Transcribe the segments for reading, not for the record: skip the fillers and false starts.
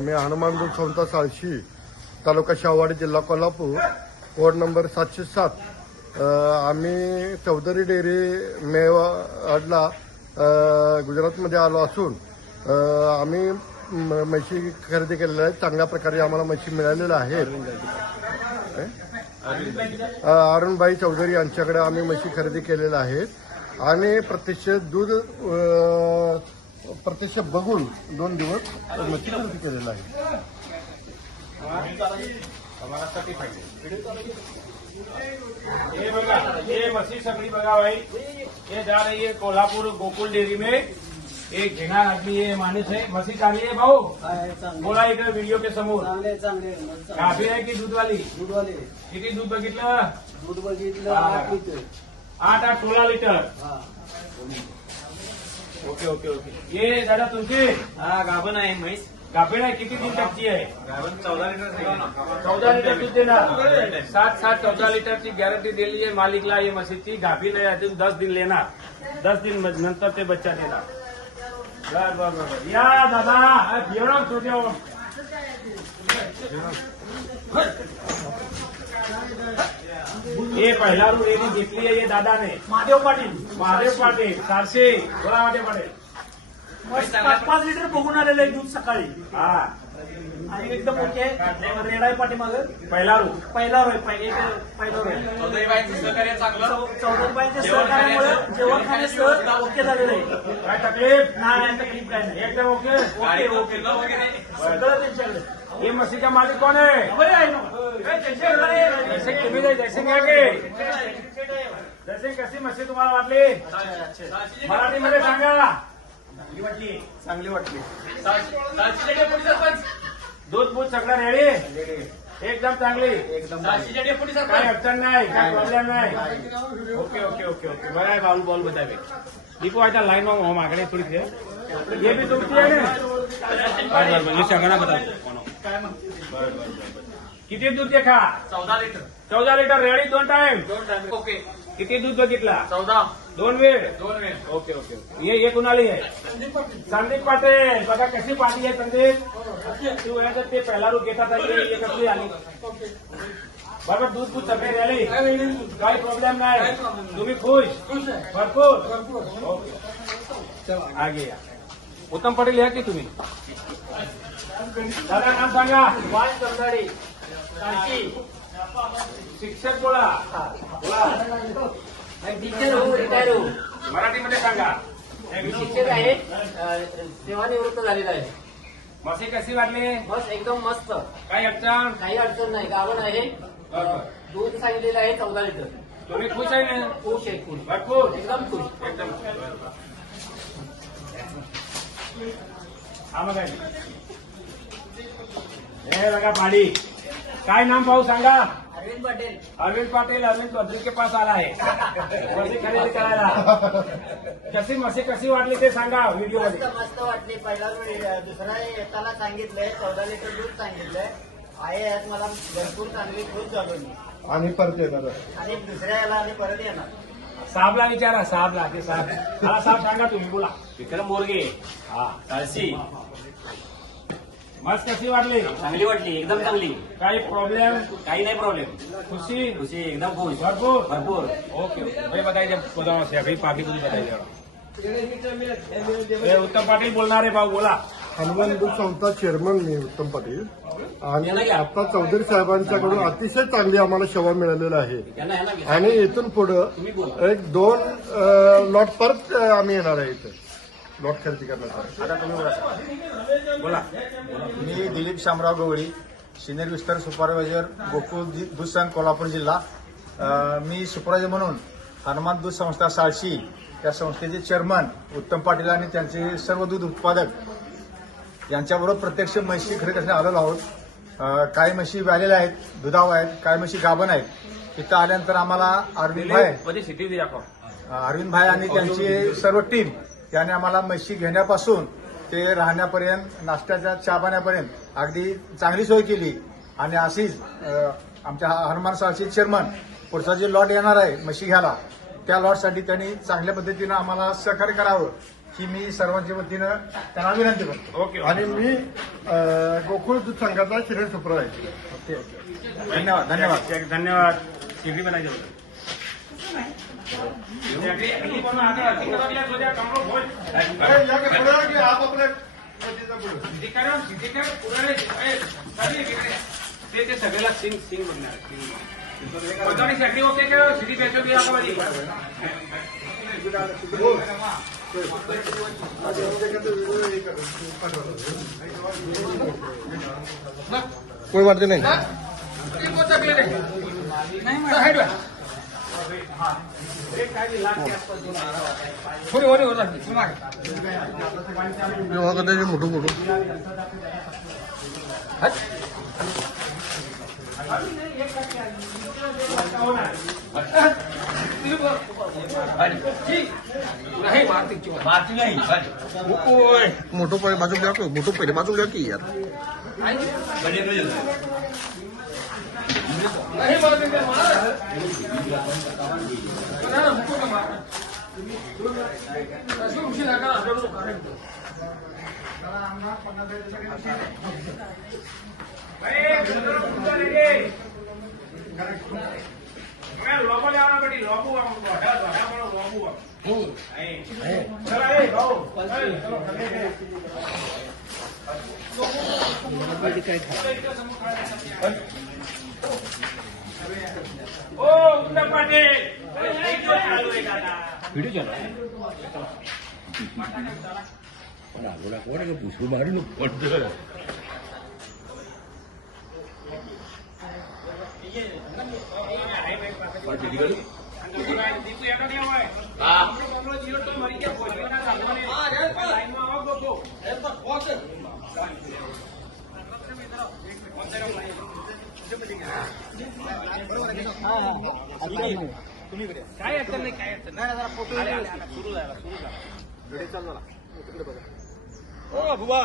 मी हनुमान दूध संस्था साळशी, तालुका शाहूवाडी, जिल्हा कोल्हापूर, वॉर्ड नंबर 707. आम्ही चौधरी डेअरी मेवाडला गुजरातमध्ये आलो असून आम्ही म्हशी खरेदी केलेल्या आहेत. चांगल्या प्रकारे आम्हाला म्हशी मिळालेल्या आहेत. अरुणभाई चौधरी यांच्याकडे आम्ही म्हशी खरेदी केलेल्या आहेत आणि प्रत्यक्ष दूध प्रत्यक्ष बघून 2 दिवस म्हशी खरेदी केलेला आहे. ये बघा, ये मछली सगड़ी बघा भाई, ये जा रही है कोल्हापुर गोकुल डेयरी में. एक घेणार आदमी ये माणूस है. मछली चांगली है भाऊ, बोला इकडे व्हिडिओ के समोर. चांगले काफी आहे की दूधवाली? दूधवाले किती दूध बघितलं? दूध बघितलं 8 litre. 8 16 litre. Okay okay okay. ये दादा तुमची हा गाभण आहे म्हैस. गाभीण आहे. किती दूध टाकची आहे? गाभण 14 लिटर. 14 लिटर दूध देणार. 14 लिटरची गॅरंटी दिली आहे मालिकला. ये म्हशीची गाभीण आहे, अजून 10 दिन लेणार. 10 दिन नंतर ते बच्चा देणार. बर. या दादा जेवण छोटे. ये पहिला रू रेडी घेतली आहे ये दादाने. महादेव पाटील सारशे. बोला महादेव पाटील. 5 लिटर बघून आलेलं आहे दूध सकाळी. हा आणि एकदम ओके. रेड आहे पाठीमाग. पहिला रू. पहिला रोय पहिला रोय. चौधरीबाईंच्या सहकार्यामुळे जेवण खाण्यासह ओके झालेलं आहे. काय तकलीफ? नाही तकलीफ काय नाही. एकदम ओके. ओके सगळं त्यांच्याकडे. ये मछली का मालिक कौन है? जैसे तुम्ही जैसे जैसे कशी मच्छी तुम्हाला वाटली? मराठीमध्ये सांगा. चांगली वाटली. दूध बूध सगळं रेडी? एकदम चांगली. काय अडचण नाही, काय प्रॉब्लेम नाही. Okay okay okay okay. बरं आहे. बॉल बतावे दीपू आता लाईन हो मागणे थोडी थे. ये भी तुमची आहे ना? बरोबर सांगा बता. किती दूध देखा? 14 लिटर रेडी. 2 टाइम. ओके. किती दूध बघितला? 14. 2 वेळ. Okay okay okay. ये कुणाली आहे? संदीप पाटील. बघा कशी पाठी आहे संदीप. तू आहे ते पहिला रूप घेतात आहे. ये कसली आली? बरोबर दूध सगळे रेडी. काही प्रॉब्लेम नाही. तुम्ही खुश? भरपूर. ओके आगे या. उत्तम पाटील या की तुम्ही? दादा नाम सांगा. वाल कंदाडे. शिक्षक बोला. टीचर हो, रिटायर हो. मराठीमध्ये सांगा. शिक्षक आहे. सेवानिवृत्त झालेला आहे. मसी कशी वाटली? बस एकदम मस्त. काही अडचण? काही अडचण नाही. गाभण आहे. दूध सांगितलेलं आहे 14 लिटर. तुम्ही खुश आहे ना? खुश आहे. खुश. भरपूर. एकदम खुश. एकदम. हा मग हे बघा पाडी. काय नाम भाऊ सांगा? अरविंद पटेल. अरविंद चौधरी के पास आला है मसी खरेदी करायला. कशी वाटली ते सांगा व्हिडिओ मध्ये. मस्त वाटली. पहिला दुसरा येताना सांगितलंय 14 लिटर दूध सांगितलंय आहे. यात मला भरपूर चांगली खुश झालो मी. आणि परत येणार आणि दुसऱ्या याला आणि परत येणार. साहेबला विचारा. साहेबला ते साहेब. मला साहेब सांगा तुम्ही बोला. विक्रम मोरगे. हा सारशी. मस्त कशी वाटली? चांगली वाटली. एकदम चांगली. काही प्रॉब्लेम? काही नाही प्रॉब्लेम. खुशी? खुशी एकदम खुश. भरपूर. ओके भाई बताइए अभी पाकी तुझी बताइए. उत्तम पाटील बोलणार आहे भाऊ. बोला. हनुमान दूध संस्था चेअरमन मी उत्तम पाटील. आणि आता चौधरी साहेबांच्याकडून अतिशय चांगली आम्हाला सेवा मिळालेली आहे. आणि इथून पुढं 1-2 लॉट परत आम्ही येणार आहे इथे लॉट खरेदी करण्यासाठी. आता तुम्ही बोला. मी दिलीप शामराव गवळी, सिनियर विस्तार सुपरवायझर, गोकुळ दूध संघ, कोल्हापूर जिल्हा. मी सुपरवायझर म्हणून हनुमान दूध संस्था साळशी या संस्थेचे चेअरमन उत्तम पाटील आणि त्यांचे सर्व दूध उत्पादक यांच्याबरोबर प्रत्यक्ष म्हशी खरेदी करण्यात आलेलो आहोत. काही म्हशी व्यालेल्या आहेत, दुधावर आहेत, काही म्हशी गाभण आहेत. इथं आल्यानंतर आम्हाला अरविंद भाई आणि त्यांची सर्व टीम याने आम्हाला म्हशी घेण्यापासून ते राहण्यापर्यंत, नाश्त्याच्या चहा पाण्यापर्यंत अगदी चांगली सोय केली. आणि अशीच आमच्या हनुमान साळशी चेअरमन पुढचा जे लॉट येणार आहे म्हशी घ्यायला त्या लॉटसाठी त्यांनी चांगल्या पद्धतीनं आम्हाला सहकार्य करावं ही मी सर्वांच्या वतीनं त्यांना विनंती करतो. ओके आणि मी गोकुळ दूध संघाचा श्री सुपरवायझर. धन्यवाद धन्यवाद. धन्यवाद. टीव्ही बनायचे होते. आप आपल्या ते सगळ्याला सिंग सिंग म्हणणार साठी ओके का सिटी पेशो भी आपको बड़ी कोई बात नहीं. मोठं मोठं मोठं पहिले बाजू द्या मोठं पहिले बाजू द्या की यार. लोगो ले आना बेटी लोगो चला भाऊ ओ उत्तम पाटील व्हिडिओ चला काय अडचण नाही काय अडचण नाही. जरा फोटो सुरू झाला व्हिडिओ चालू झाला. ओ बुवा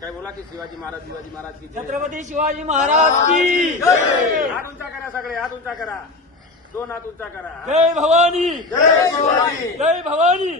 काय बोला की शिवाजी महाराज की छत्रपती शिवाजी महाराज की हात उंचा करा सगळे हात उंचा करा. 2 हात उंचा करा. जय भवानी जय भवानी.